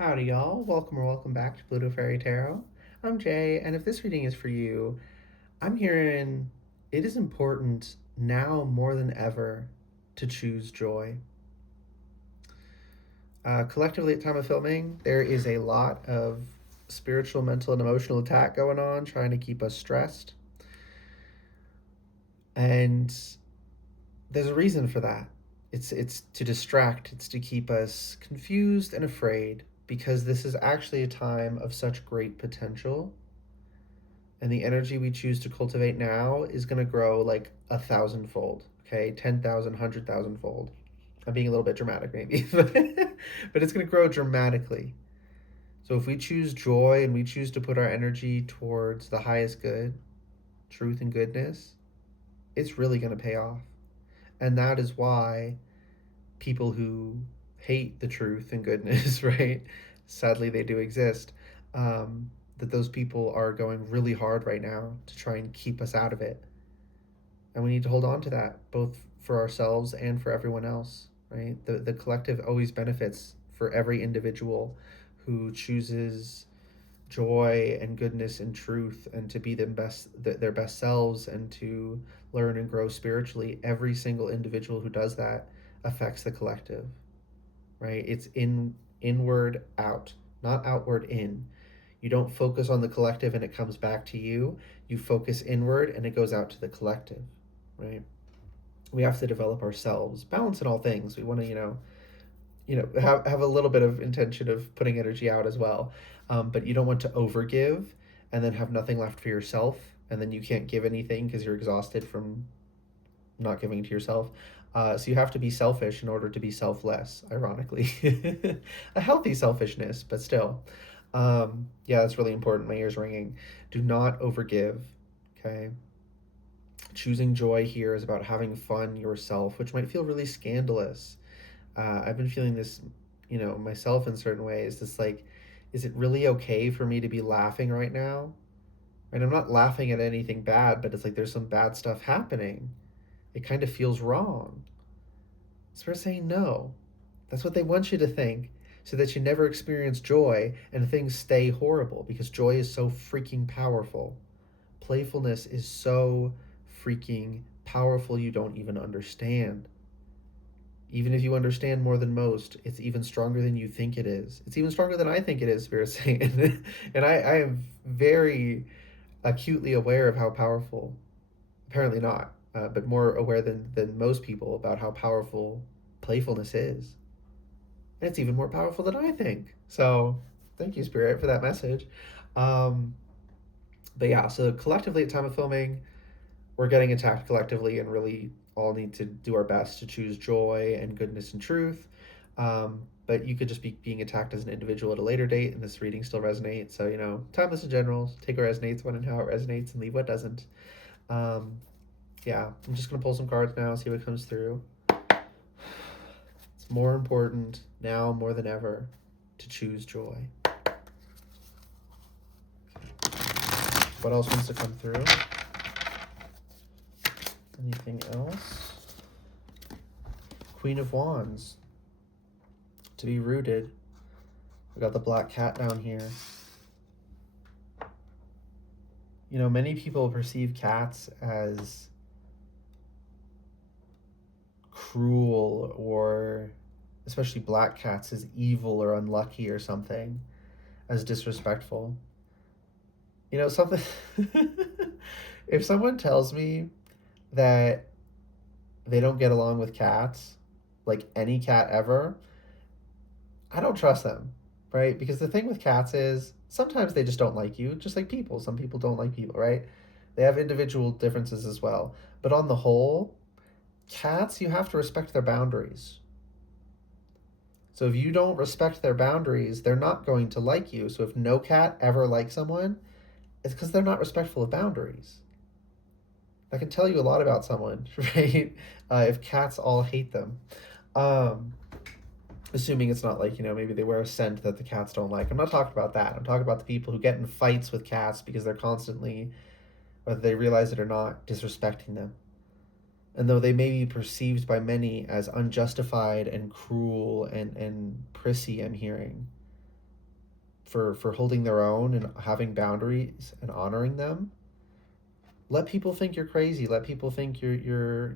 Howdy, y'all. Welcome or welcome back to Pluto Fairy Tarot. I'm Jay, and if this reading is for you, I'm hearing it is important now more than ever to choose joy. Collectively, at time of filming, there is a lot of spiritual, mental, and emotional attack going on, trying to keep us stressed. And there's a reason for that. It's to distract, it's to keep us confused and afraid, because this is actually a time of such great potential, and the energy we choose to cultivate now is going to grow like 1,000-fold. Okay, 10,000, 100,000-fold. I'm being a little bit dramatic, maybe, but it's going to grow dramatically. So if we choose joy and we choose to put our energy towards the highest good, truth and goodness, it's really going to pay off. And that is why people who hate the truth and goodness, right? Sadly, they do exist. That those people are going really hard right now to try and keep us out of it. And we need to hold on to that, both for ourselves and for everyone else, right? The collective always benefits for every individual who chooses joy and goodness and truth and to be their best selves and to learn and grow spiritually. Every single individual who does that affects the collective, right? It's inward out, not outward in. You don't focus on the collective and it comes back to you. You focus inward and it goes out to the collective, right? We have to develop ourselves, balance in all things. We want to, have a little bit of intention of putting energy out as well. But you don't want to overgive and then have nothing left for yourself, and then you can't give anything because you're exhausted from not giving to yourself. So you have to be selfish in order to be selfless, ironically. A healthy selfishness, but still. Yeah, that's really important. My ear's ringing. Do not overgive, okay? Choosing joy here is about having fun yourself, which might feel really scandalous. I've been feeling this, myself in certain ways. It's like, is it really okay for me to be laughing right now? And I'm not laughing at anything bad, but it's like there's some bad stuff happening. It kind of feels wrong. So we're saying no. That's what they want you to think, so that you never experience joy and things stay horrible, because joy is so freaking powerful. Playfulness is so freaking powerful, you don't even understand. Even if you understand more than most, it's even stronger than you think it is. It's even stronger than I think it is, Spirit saying. And I am very acutely aware of how powerful, apparently not, but more aware than most people about how powerful playfulness is. And it's even more powerful than I think. So thank you, Spirit, for that message. Um, but yeah, so collectively at time of filming, we're getting attacked collectively and really all need to do our best to choose joy and goodness and truth. But you could just be being attacked as an individual at a later date, and this reading still resonates. So, timeless in general, take what resonates, when and how it resonates, and leave what doesn't. Um, yeah, I'm just going to pull some cards now, see what comes through. It's more important now more than ever to choose joy. What else wants to come through? Anything else? Queen of Wands. To be rooted. We got the black cat down here. Many people perceive cats as cruel, or especially black cats as evil or unlucky or something, as disrespectful. Something. If someone tells me that they don't get along with cats, like any cat ever, I don't trust them, right? Because the thing with cats is sometimes they just don't like you, just like people. Some people don't like people, right? They have individual differences as well. But on the whole, cats, you have to respect their boundaries. So if you don't respect their boundaries, they're not going to like you. So if no cat ever likes someone, it's because they're not respectful of boundaries. That can tell you a lot about someone, right? If cats all hate them. Assuming it's not like, maybe they wear a scent that the cats don't like. I'm not talking about that. I'm talking about the people who get in fights with cats because they're constantly, whether they realize it or not, disrespecting them. And though they may be perceived by many as unjustified and cruel and prissy, I'm hearing, for holding their own and having boundaries and honoring them. Let people think you're crazy. Let people think you're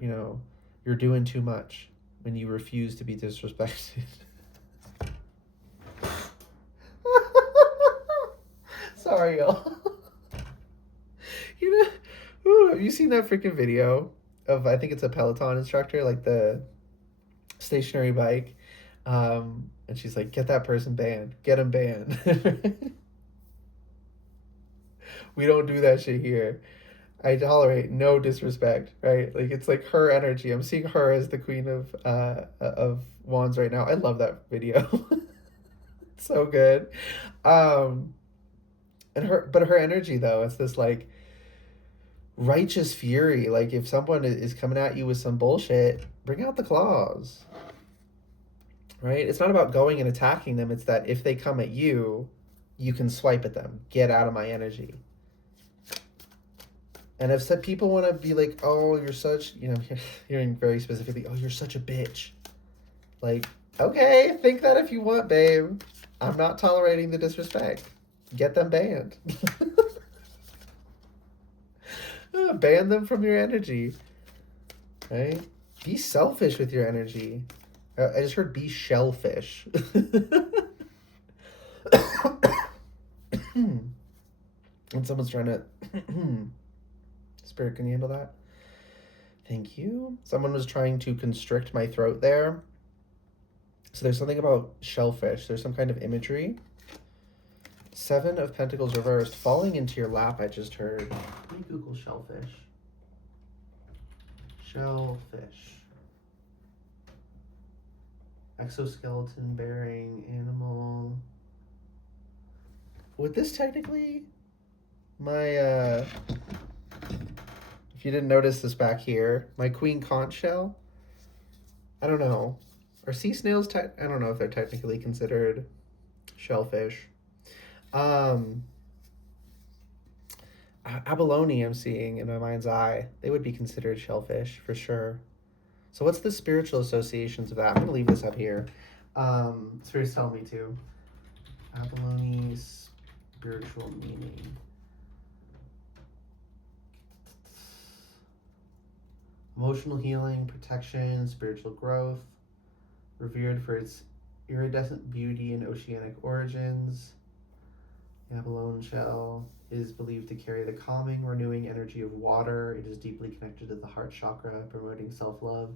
doing too much when you refuse to be disrespected. Sorry, y'all. You know, ooh, have you seen that freaking video of, I think it's a Peloton instructor, like the stationary bike, and she's like, "Get that person banned. Get him banned." We don't do that shit here. I tolerate no disrespect, right? Like it's like her energy. I'm seeing her as the queen of wands right now. I love that video. So good. Um and her energy though, it's this like righteous fury. Like if someone is coming at you with some bullshit, bring out the claws. Right? It's not about going and attacking them. It's that if they come at you, you can swipe at them. Get out of my energy. And I've said people want to be like, oh, you're such, hearing very specifically, oh, you're such a bitch. Like, okay, think that if you want, babe. I'm not tolerating the disrespect. Get them banned. Ban them from your energy. Right? Be selfish with your energy. I just heard be shellfish. And someone's trying to... Spirit, can you handle that? Thank you. Someone was trying to constrict my throat there. So there's something about shellfish. There's some kind of imagery. 7 of Pentacles reversed. Falling into your lap, I just heard. Let me Google shellfish. Shellfish. Exoskeleton bearing animal. Would this technically... My, if you didn't notice this back here, my queen conch shell, I don't know. Are sea snails, I don't know if they're technically considered shellfish. Abalone I'm seeing in my mind's eye. They would be considered shellfish for sure. So what's the spiritual associations of that? I'm going to leave this up here. Spirit's telling me to. Abalone's spiritual meaning. Emotional healing, protection, spiritual growth, revered for its iridescent beauty and oceanic origins. The abalone shell is believed to carry the calming, renewing energy of water. It is deeply connected to the heart chakra, promoting self-love,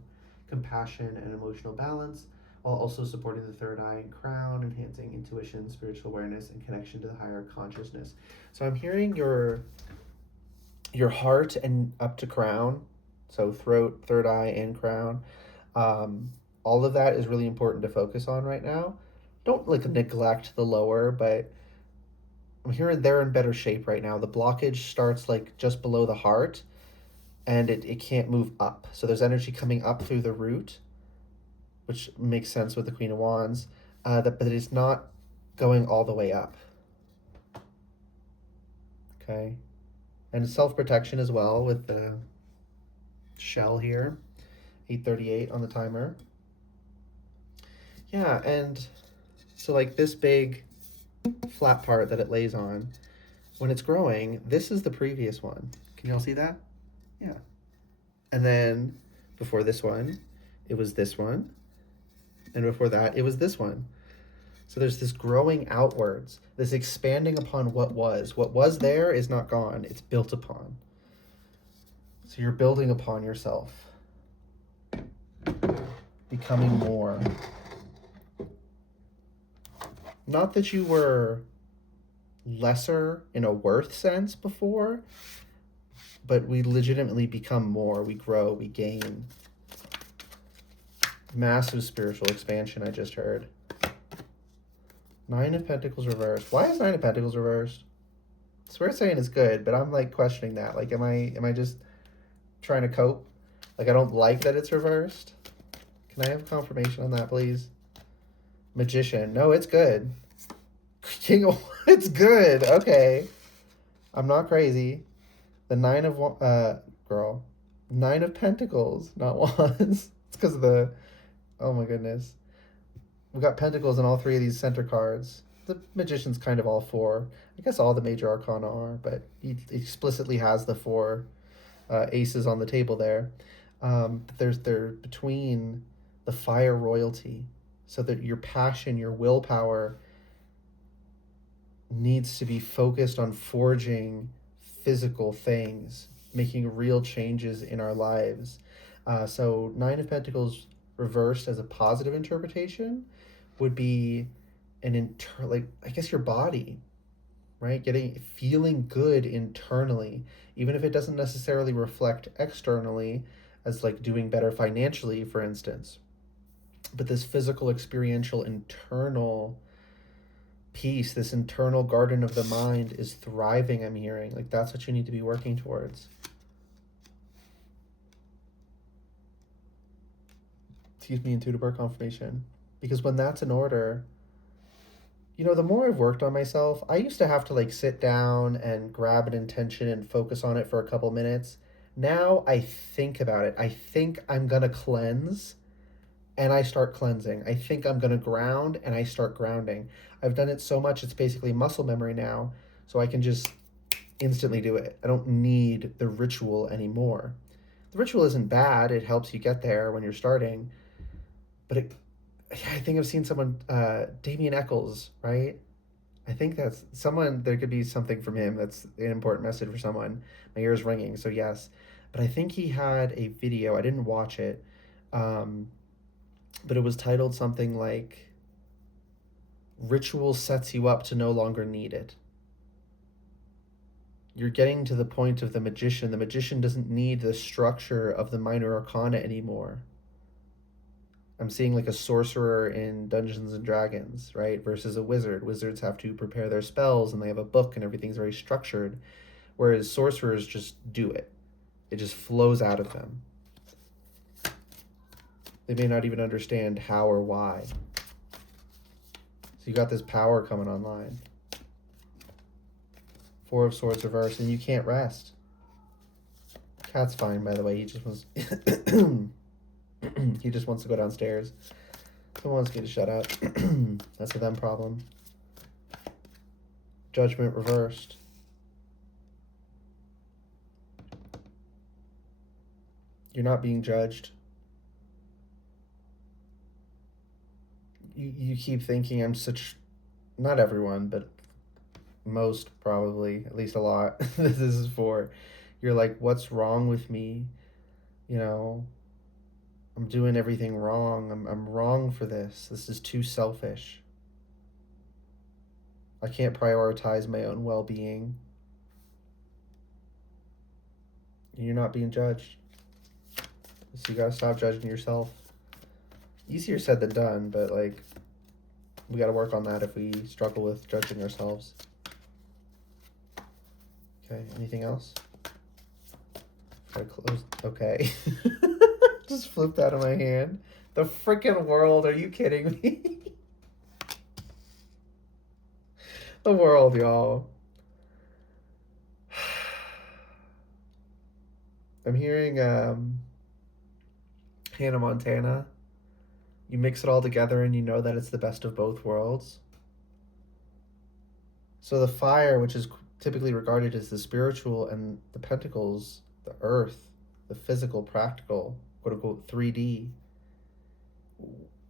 compassion, and emotional balance, while also supporting the third eye and crown, enhancing intuition, spiritual awareness, and connection to the higher consciousness. So I'm hearing your heart and up to crown. So throat, third eye, and crown. All of that is really important to focus on right now. Don't neglect the lower, but I'm hearing they're in better shape right now. The blockage starts just below the heart, and it can't move up. So there's energy coming up through the root, which makes sense with the Queen of Wands, but it's not going all the way up. Okay. And self-protection as well with the shell here, 8:38 on the timer. Yeah, and so this big flat part that it lays on, when it's growing, this is the previous one. Can y'all see that? Yeah. And then before this one, it was this one. And before that, it was this one. So there's this growing outwards, this expanding upon what was. What was there is not gone. It's built upon. So you're building upon yourself, becoming more. Not that you were lesser in a worth sense before, but we legitimately become more. We grow, we gain. Massive spiritual expansion, I just heard. 9 of Pentacles reversed. Why is 9 of Pentacles reversed? Spirit saying it's good, but I'm questioning that. Am I just trying to cope? I don't like that it's reversed. Can I have confirmation on that, please? Magician. No, it's good. King of... It's good. Okay. I'm not crazy. The 9 of... girl. 9 of Pentacles, not Wands. It's because of the... Oh my goodness. We've got Pentacles in all 3 of these center cards. the magician's kind of all four. I guess all the major arcana are, but he explicitly has the four aces on the table there. But they're between the fire royalty, so that your passion, your willpower needs to be focused on forging physical things, making real changes in our lives. So Nine of Pentacles reversed as a positive interpretation would be like, I guess, your body, right? Feeling good internally, even if it doesn't necessarily reflect externally as like doing better financially, for instance. But this physical, experiential, internal peace, this internal garden of the mind is thriving, I'm hearing. Like, that's what you need to be working towards. Excuse me, intuitive birth confirmation. Because when that's in order, the more I've worked on myself, I used to have to like sit down and grab an intention and focus on it for a couple minutes. Now I think about it. I think I'm going to cleanse, and I start cleansing. I think I'm going to ground, and I start grounding. I've done it so much, it's basically muscle memory now, so I can just instantly do it. I don't need the ritual anymore. The ritual isn't bad. It helps you get there when you're starting. But I think I've seen someone, Damien Eccles, right? I think that's someone, there could be something from him that's an important message for someone. My ear is ringing, so yes. But I think he had a video, I didn't watch it, but it was titled something like, Ritual Sets You Up to No Longer Need It. You're getting to the point of the magician. The magician doesn't need the structure of the minor arcana anymore. I'm seeing like a sorcerer in Dungeons and Dragons, right? Versus a wizard. Wizards have to prepare their spells and they have a book and everything's very structured. Whereas sorcerers just do it. It just flows out of them. They may not even understand how or why. So you got this power coming online. Four of Swords reversed, and you can't rest. Cat's fine, by the way. He just wants he just wants to go downstairs. Someone wants me to shut up. That's a them problem. Judgment reversed. You're not being judged. You keep thinking I'm such... Not everyone, but most probably, at least a lot. This is for... You're like, what's wrong with me? I'm doing everything wrong. I'm wrong for this. This is too selfish. I can't prioritize my own well-being. You're not being judged. So you gotta stop judging yourself. Easier said than done, but like, we gotta work on that if we struggle with judging ourselves. Okay, anything else? I close. Okay. Just flipped out of my hand. The freaking world, are you kidding me? The world, y'all. I'm hearing Hannah Montana. You mix it all together and you know that it's the best of both worlds. So the fire, which is typically regarded as the spiritual, and the pentacles, the earth, the physical, practical, quote unquote 3D.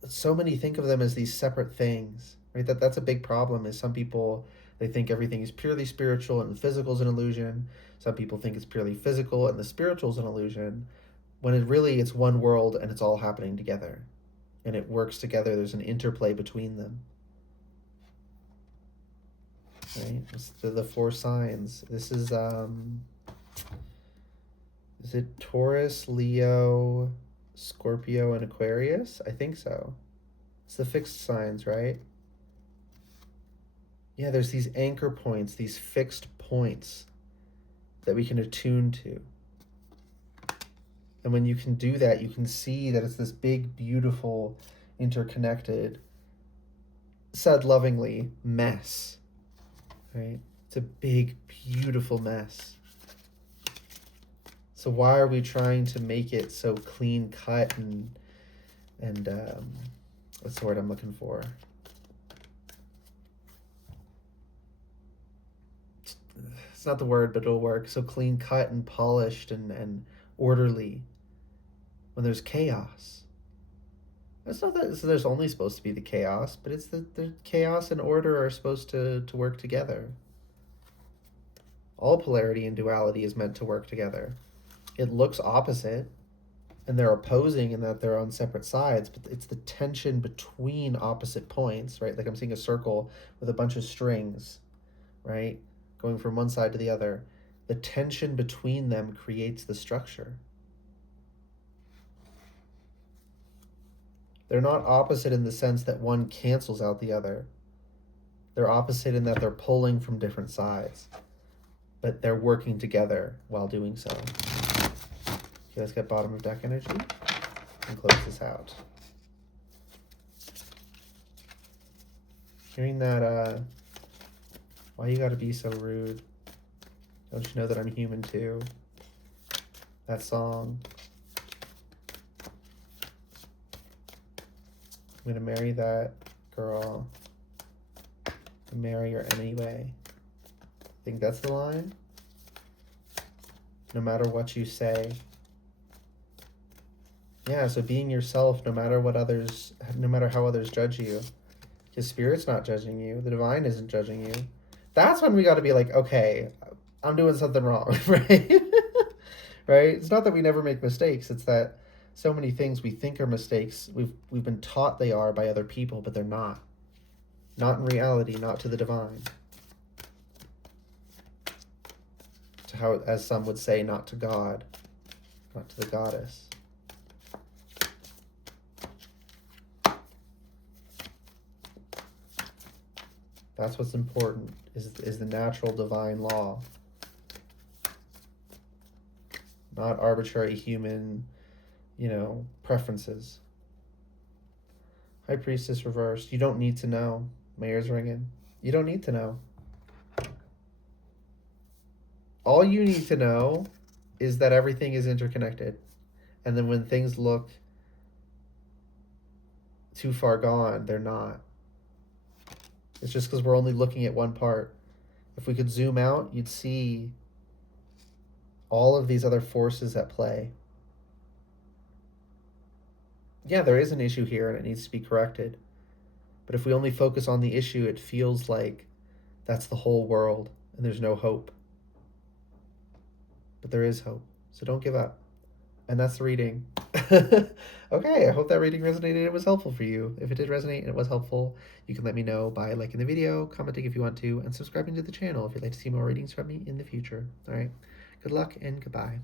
So many think of them as these separate things, right? That's a big problem. Is some people, they think everything is purely spiritual and the physical is an illusion. Some people think it's purely physical and the spiritual is an illusion, when it's one world and it's all happening together. And it works together. There's an interplay between them. Right? The four signs. This is it Taurus, Leo, Scorpio, and Aquarius? I think so. It's the fixed signs, right? Yeah, there's these anchor points, these fixed points that we can attune to. And when you can do that, you can see that it's this big, beautiful, interconnected, said lovingly, mess. Right? It's a big, beautiful mess. So why are we trying to make it so clean cut and what's the word I'm looking for? it's not the word, but it'll work. So clean cut and polished and orderly when there's chaos. It's not that so there's only supposed to be the chaos, but it's the chaos and order are supposed to work together. All polarity and duality is meant to work together. It looks opposite, and they're opposing in that they're on separate sides, but it's the tension between opposite points, right? Like I'm seeing a circle with a bunch of strings, right? Going from one side to the other. The tension between them creates the structure. They're not opposite in the sense that one cancels out the other. They're opposite in that they're pulling from different sides, but they're working together while doing so. Okay, let's get bottom of deck energy and close this out. Hearing that, why you gotta be so rude? Don't you know that I'm human too? That song. I'm gonna marry that girl. And marry her anyway. I think that's the line. No matter what you say. Yeah, so being yourself no matter how others judge you. His spirit's not judging you. The divine isn't judging you. That's when we got to be like, okay, I'm doing something wrong, right? Right? It's not that we never make mistakes. It's that so many things we think are mistakes, we've been taught they are by other people, but they're not. Not in reality, not to the divine. To how, as some would say, not to God, not to the goddess. That's what's important, is the natural divine law. Not arbitrary human, preferences. High Priestess reversed. You don't need to know. My ears ringing. You don't need to know. All you need to know is that everything is interconnected. And then when things look too far gone, they're not. It's just because we're only looking at one part. If we could zoom out, you'd see all of these other forces at play. Yeah, there is an issue here and it needs to be corrected. But if we only focus on the issue, it feels like that's the whole world and there's no hope. But there is hope. So don't give up. And that's the reading. Okay, I hope that reading resonated and was helpful for you. If it did resonate and it was helpful, you can let me know by liking the video, commenting if you want to, and subscribing to the channel if you'd like to see more readings from me in the future. All right, good luck and goodbye.